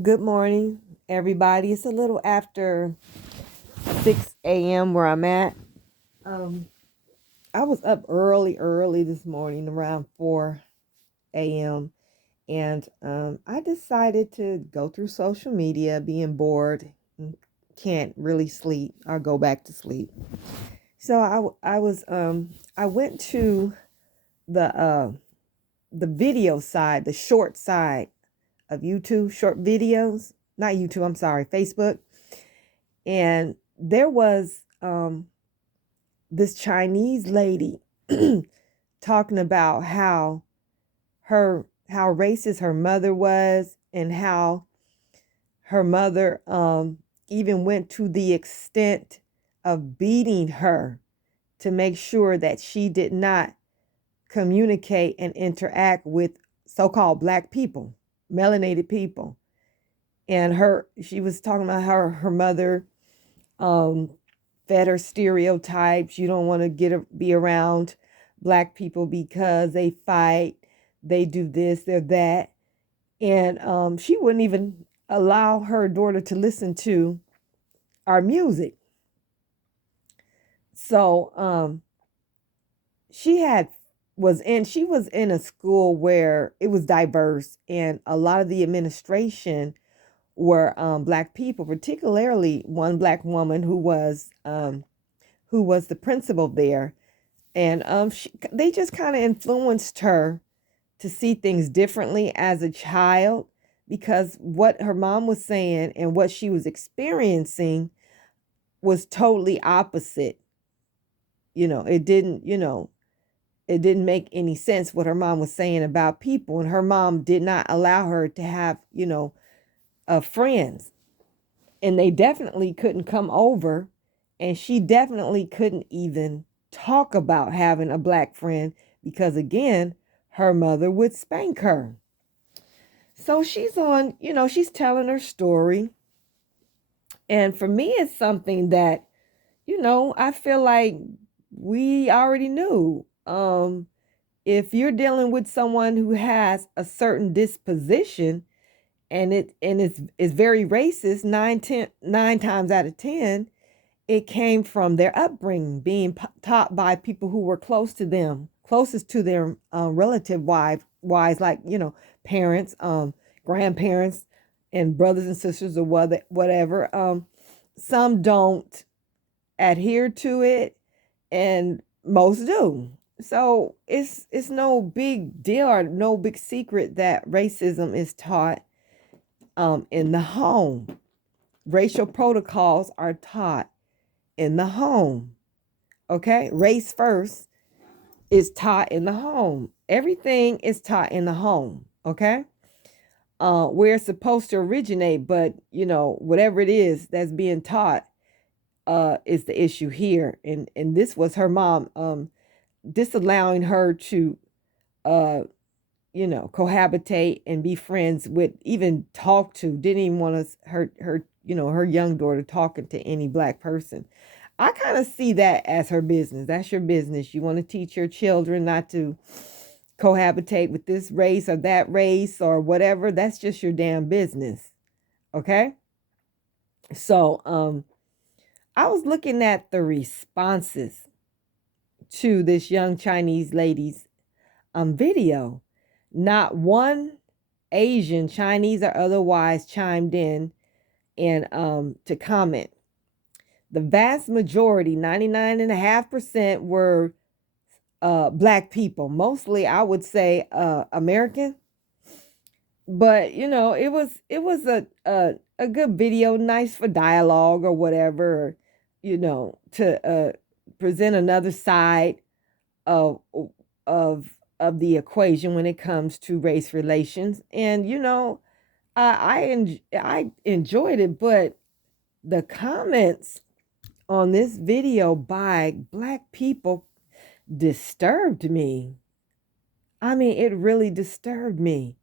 Good morning, everybody. It's a little after 6 a.m. where I'm at. Um, I was up early this morning around 4 a.m. and I decided to go through social media, being bored, and can't really sleep or go back to sleep. So I went to the video side, the short side of YouTube, short videos, not YouTube, I'm sorry, Facebook. And there was this Chinese lady talking about how racist her mother was, and how her mother even went to the extent of beating her to make sure that she did not communicate and interact with so-called black people, melanated people. And she was talking about how her mother um, fed her stereotypes. You don't want to be around black people because they fight, they do this, they're that. And she wouldn't even allow her daughter to listen to our music. So she had she was in a school where it was diverse, and a lot of the administration were black people, particularly one black woman who was the principal there. And they just kind of influenced her to see things differently as a child, because what her mom was saying and what she was experiencing was totally opposite. It didn't make any sense what her mom was saying about people. And her mom did not allow her to have, friends. And they definitely couldn't come over. And she definitely couldn't even talk about having a black friend because, again, her mother would spank her. So she's telling her story. And for me, it's something that, I feel like we already knew. If you're dealing with someone who has a certain disposition, and it's very racist, 9 times out of 10, it came from their upbringing, being taught by people who were closest to their relative wives, like parents, grandparents, and brothers and sisters, or whatever. Some don't adhere to it, and most do. So it's no big deal or no big secret that racism is taught in the home. Racial protocols are taught in the home. Okay, race first is taught in the home. Everything is taught in the home. Okay, where it's supposed to originate, but whatever it is that's being taught is the issue here. And this was her mom disallowing her to uh cohabitate and be friends with, even talk to, didn't even want her young daughter talking to any black person. I kind of see that as her business. That's your business. You want to teach your children not to cohabitate with this race or that race or whatever. That's just your damn business. Okay? So, I was looking at the responses to this young Chinese lady's video. Not one Asian, Chinese or otherwise, chimed in and to comment. The vast majority, 99.5%, were black people, mostly I would say American. But it was a good video, nice for dialogue or whatever, to present another side of of of the equation when it comes to race relations. And I enjoyed it, but the comments on this video by black people disturbed me. I mean, it really disturbed me.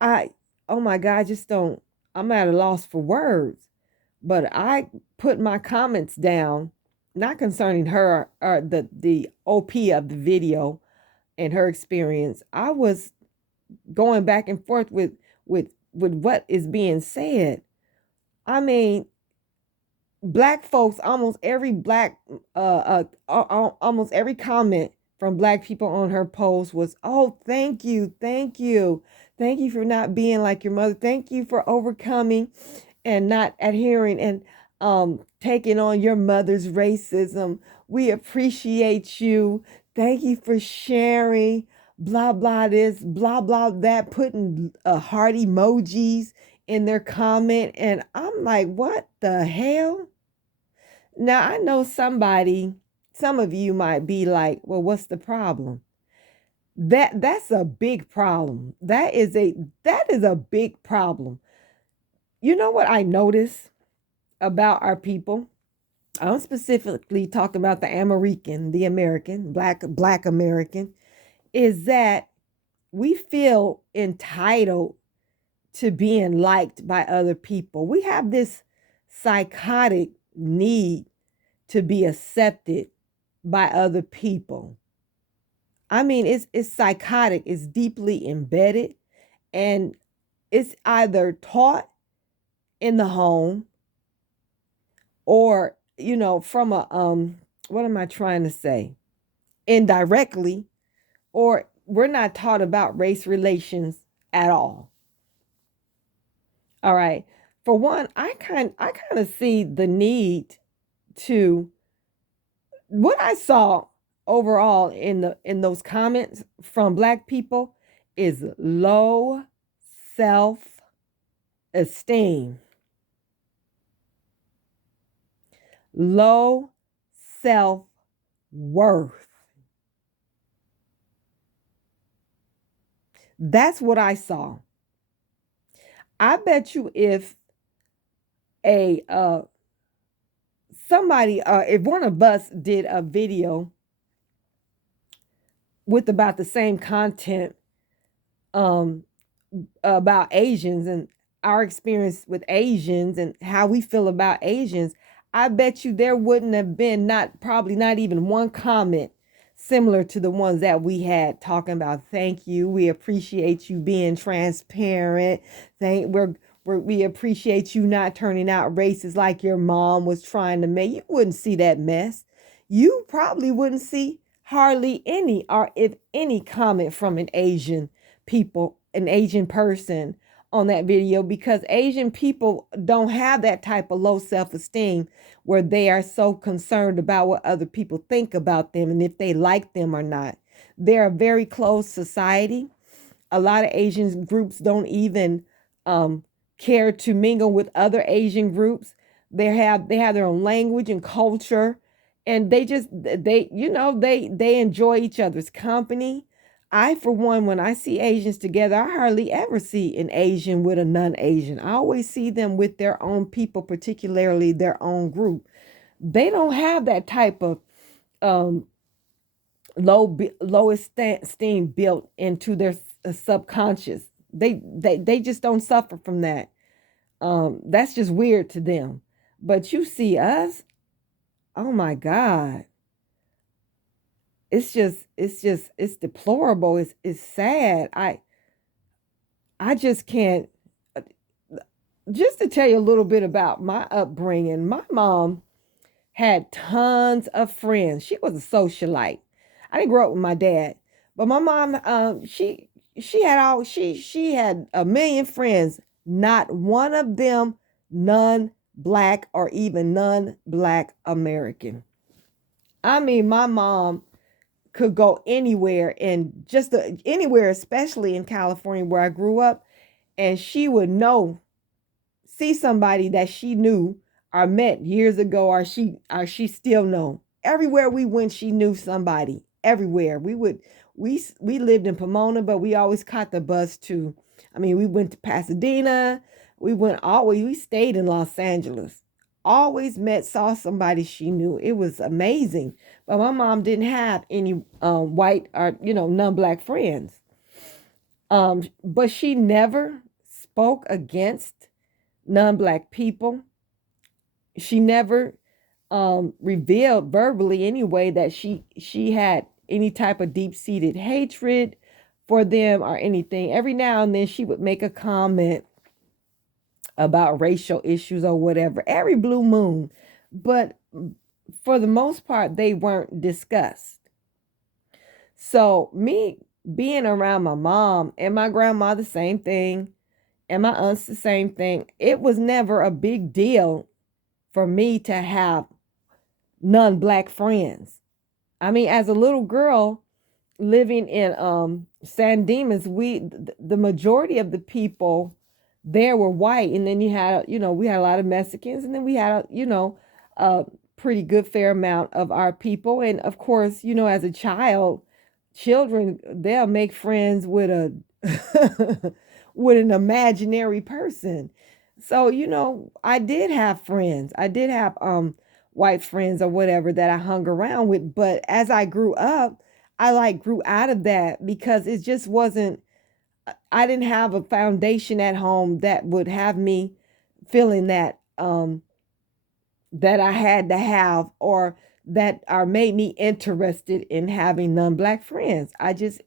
I Oh my God, I just don't, I'm at a loss for words. But I put my comments down, not concerning her or the OP of the video and her experience. I was going back and forth with what is being said. I mean, black folks, almost every black almost every comment from black people on her post was, oh, thank you, thank you, thank you for not being like your mother, thank you for overcoming and not adhering and taking on your mother's racism. We appreciate you. Thank you for sharing. Blah blah this, blah blah that, putting heart emojis in their comment, and I'm like, what the hell? Now I know some of you might be like, well, what's the problem? That's a big problem. That is a big problem. You know what I notice about our people? I'm specifically talking about the American, the American, black American, is that we feel entitled to being liked by other people. We have this psychotic need to be accepted by other people. I mean, it's psychotic, it's deeply embedded, and it's either taught in the home or, from a what am I trying to say? Indirectly, or we're not taught about race relations at all. All right. For one, I kind of see the need to what I saw overall in those comments from black people is low self-esteem. Low self-worth. That's what I saw. I bet you if a somebody if one of us did a video with about the same content um about Asians and our experience with Asians and how we feel about Asians, I bet you there wouldn't have been probably not even one comment similar to the ones that we had talking about. Thank you. We appreciate you being transparent. We appreciate you not turning out racist like your mom was trying to make. You wouldn't see that mess. You probably wouldn't see hardly any, or if any, comment from an Asian person on that video, because Asian people don't have that type of low self-esteem where they are so concerned about what other people think about them and if they like them or not. They're a very closed society. A lot of Asian groups don't even care to mingle with other Asian groups. They have their own language and culture, and they enjoy each other's company. I, for one, when I see Asians together, I hardly ever see an Asian with a non-Asian. I always see them with their own people, particularly their own group. They don't have that type of um, low esteem built into their subconscious. They just don't suffer from that. That's just weird to them. But you see us, oh my God. It's deplorable. It's sad. I just can't. Just to tell you a little bit about my upbringing, my mom had tons of friends. She was a socialite. I didn't grow up with my dad, but my mom, she had a million friends. Not one of them non-black or even non-black American. I mean, my mom could go anywhere, and just anywhere, especially in California where I grew up, and she would see somebody that she knew or met years ago, or she still know. Everywhere we went, she knew somebody. Everywhere we lived in Pomona, but we always caught the bus to. I mean, we went to Pasadena. We stayed in Los Angeles. Always saw somebody she knew. It was amazing. But my mom didn't have any white or non-black friends. But she never spoke against non-black people. She never revealed verbally anyway that she had any type of deep-seated hatred for them or anything. Every now and then she would make a comment about racial issues or whatever, every blue moon. But for the most part, they weren't discussed. So, me being around my mom and my grandma, the same thing, and my aunts, the same thing, it was never a big deal for me to have non-black friends. I mean, as a little girl living in San Dimas, the majority of the people there were white, and then you had, we had a lot of Mexicans, and then we had, a pretty good fair amount of our people. And of course, as a child, children, they'll make friends with a with an imaginary person. So, I did have friends. I did have white friends or whatever that I hung around with. But as I grew up, I like grew out of that because it just wasn't, I didn't have a foundation at home that would have me feeling that I had to have, or that are made me interested in having non-black friends. I just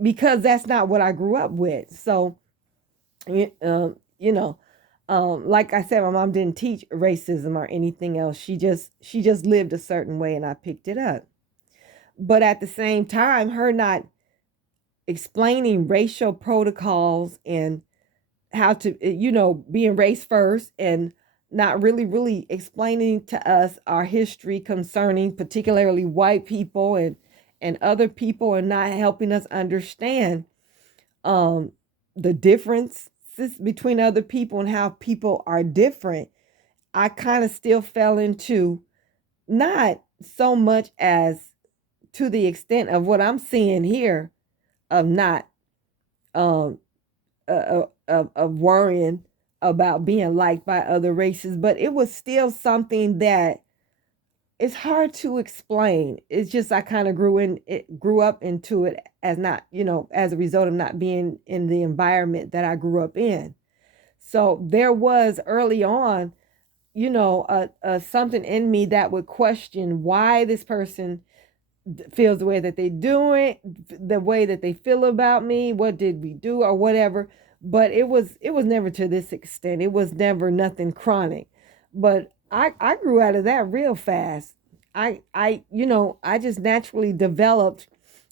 because that's not what I grew up with. So, you know, like I said, my mom didn't teach racism or anything else. She just lived a certain way, and I picked it up. But at the same time, her not explaining racial protocols and how to, being race first, and not really explaining to us our history concerning particularly white people and other people, and not helping us understand um the differences between other people and how people are different. I kind of still fell into, not so much as to the extent of what I'm seeing here, of not um of worrying about being liked by other races, but it was still something that it's hard to explain. It's just I kind of grew up into it as not, as a result of not being in the environment that I grew up in. So there was early on, something in me that would question why this person feels the way that they do it, the way that they feel about me, what did we do or whatever. But it was never to this extent. It was never nothing chronic. But I grew out of that real fast. I just naturally developed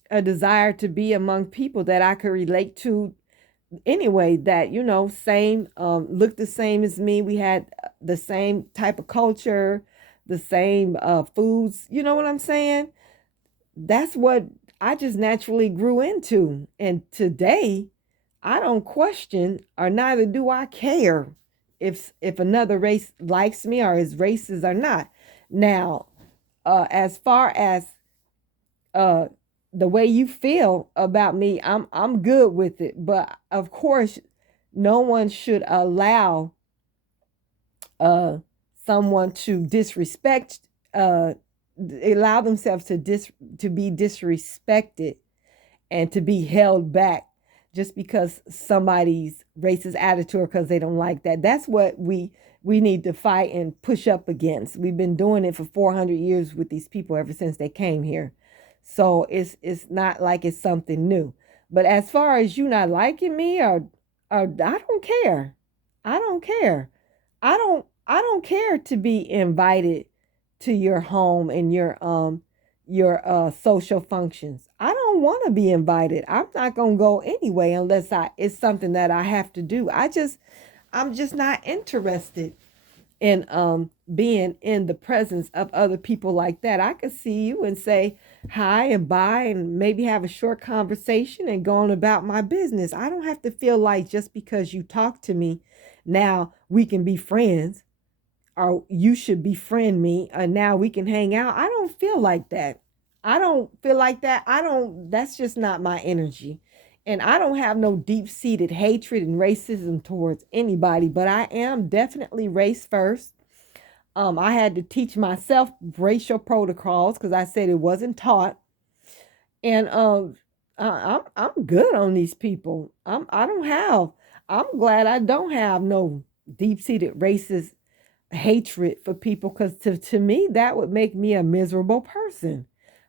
a desire to be among people that I could relate to anyway, that same, looked the same as me. We had the same type of culture, the same foods. You know what I'm saying? That's what I just naturally grew into. And today, I don't question, or neither do I care if another race likes me or is racist or not. Now, as far as uh the way you feel about me, I'm good with it. But of course, no one should allow uh someone to disrespect, allow themselves to be disrespected and to be held back just because somebody's racist attitude, or because they don't like that. That's what we need to fight and push up against. We've been doing it for 400 years with these people ever since they came here. So it's not like it's something new. But as far as you not liking me, or I don't care. I don't care. I don't care to be invited to your home and your social functions. I don't want to be invited. I'm not going to go anyway unless it's something that I have to do. I'm just not interested in being in the presence of other people like that. I could see you and say hi and bye and maybe have a short conversation and go on about my business. I don't have to feel like just because you talk to me now we can be friends, or you should befriend me, and now we can hang out. I don't feel like that. I don't feel like that. That's just not my energy. And I don't have no deep seated hatred and racism towards anybody, but I am definitely race first. I had to teach myself racial protocols because I said it wasn't taught. And I'm good on these people. I'm glad I don't have no deep seated racist hatred for people, because to me that would make me a miserable person.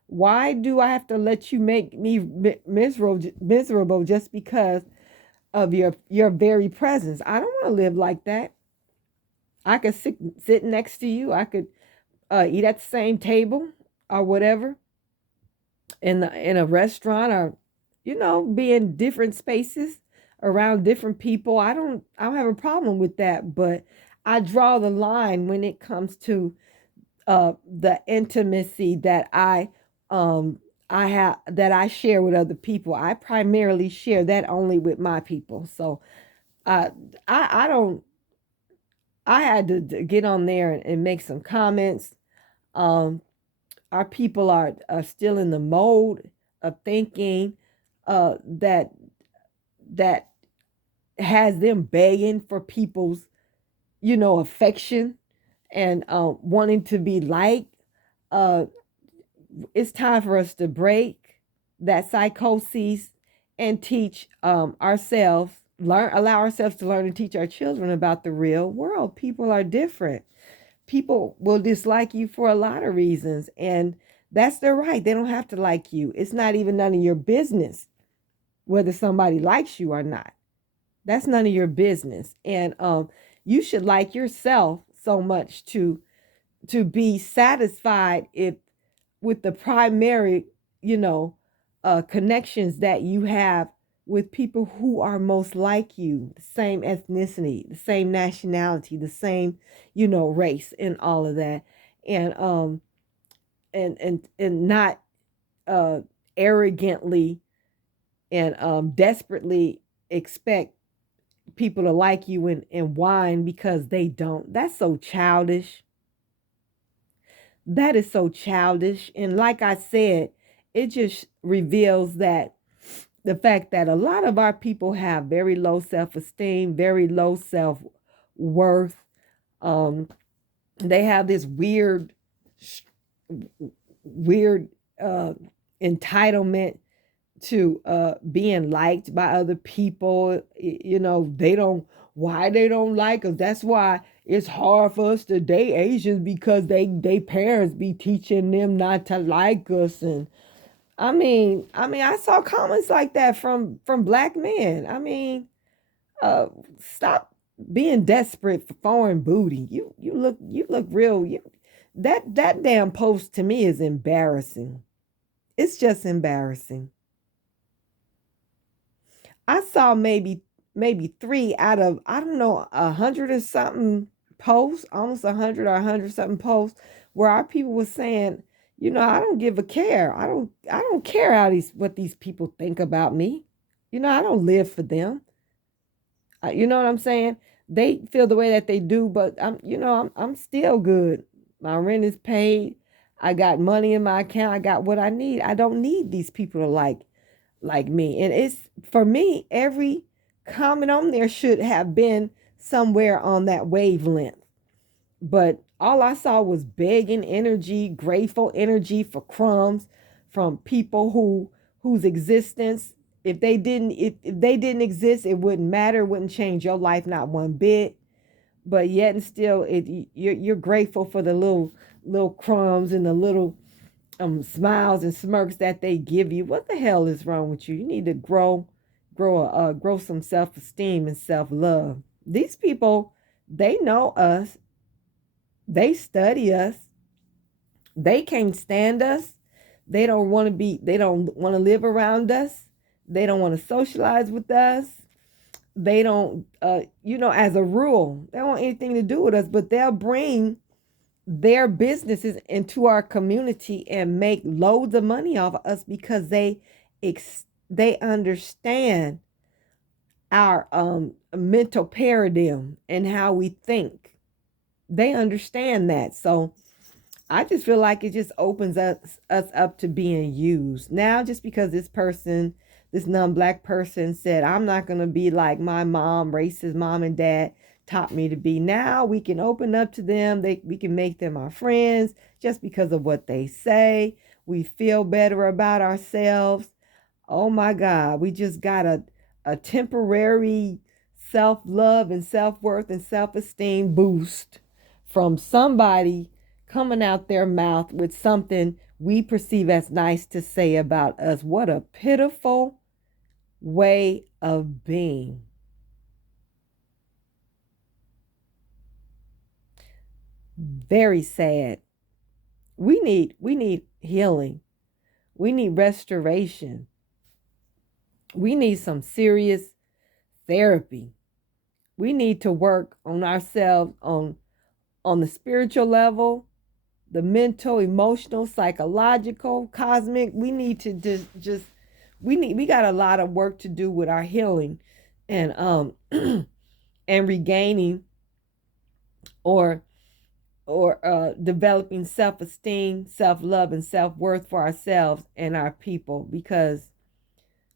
Why do I have to let you make me miserable just because of your very presence? I don't want to live like that. I could sit next to you. I could eat at the same table or whatever in a restaurant, or be in different spaces around different people. I don't have a problem with that, but I draw the line when it comes to the intimacy that um I share with other people. I primarily share that only with my people. So uh I don't I had to get on there and make some comments. um our people are still in the mode of thinking that that has them begging for people's affection and wanting to be liked. uh it's time for us to break that psychosis and teach ourselves, allow ourselves to learn and teach our children about the real world. People are different. People will dislike you for a lot of reasons, and that's their right. They don't have to like you. It's not even none of your business whether somebody likes you or not. That's none of your business. And you should like yourself so much to be satisfied if with the primary, you know, connections that you have with people who are most like you, the same ethnicity, the same nationality, the same, race, and all of that, and not uh, arrogantly and desperately expect people to like you and whine because they don't. That's so childish. That is so childish. And like I said, it just reveals that the fact that a lot of our people have very low self esteem, very low self worth. Um, they have this weird uh, entitlement to being liked by other people. They don't, why they don't like us. That's why it's hard for us to date Asians, because they parents be teaching them not to like us. And I saw comments like that from black men. Uh Stop being desperate for foreign booty. You look real. That damn post to me is embarrassing. It's just embarrassing. I saw maybe three out of, I don't know, 100 or something posts, almost 100 or 100 something posts, where our people were saying, I don't give a care. I don't care how what these people think about me. I don't live for them. You know what I'm saying? They feel the way that they do, but I'm still good. My rent is paid. I got money in my account. I got what I need. I don't need these people to like me. And it's, for me, every comment on there should have been somewhere on that wavelength. But all I saw was begging energy, grateful energy for crumbs from people whose existence, if they didn't exist, it wouldn't matter, it wouldn't change your life not one bit. But yet and still, you're grateful for the little crumbs and the little smiles and smirks that they give you. What the hell is wrong with you? You need to grow some self-esteem and self-love. These people, they know us, they study us, they can't stand us, they don't want to live around us, they don't want to socialize with us, they don't as a rule, they don't want anything to do with us, but they'll bring their businesses into our community and make loads of money off of us because they understand our mental paradigm and how we think. They understand that. So I just feel like it just opens us up to being used. Now, just because this non-black person said, I'm not going to be like my mom, racist mom and dad taught me to be. Now we can open up to them. We can make them our friends just because of what they say. We feel better about ourselves. Oh my God, we just got a temporary self-love and self-worth and self-esteem boost from somebody coming out their mouth with something we perceive as nice to say about us. What a pitiful way of being. Very sad. We need healing. We need restoration. We need some serious therapy. We need to work on ourselves on the spiritual level, the mental, emotional, psychological, cosmic. We need to just we got a lot of work to do with our healing and and regaining or developing self-esteem, self-love, and self-worth for ourselves and our people, because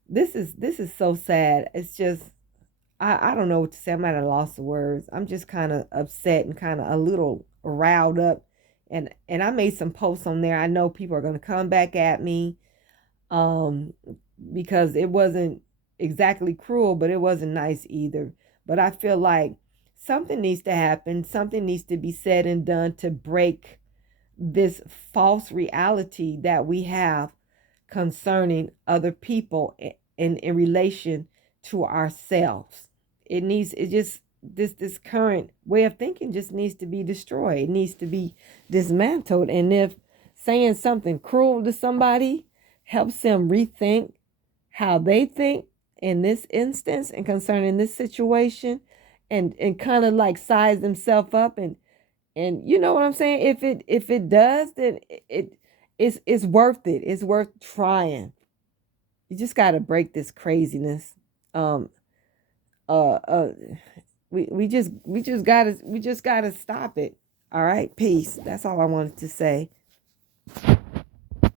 this is so sad. It's just I don't know what to say. I'm at a loss of words. I'm just kind of upset and kind of a little riled up. And I made some posts on there. I know people are going to come back at me um because it wasn't exactly cruel, but it wasn't nice either. But I feel like something needs to happen. Something needs to be said and done to break this false reality that we have concerning other people in relation to ourselves. It just this current way of thinking just needs to be destroyed. It needs to be dismantled. And if saying something cruel to somebody helps them rethink how they think in this instance and concerning this situation, and kind of like size themselves up, and you know what I'm saying, if it does, then it's worth it. It's worth trying. You just got to break this craziness. um uh uh we just gotta stop it. All right, peace. That's all I wanted to say.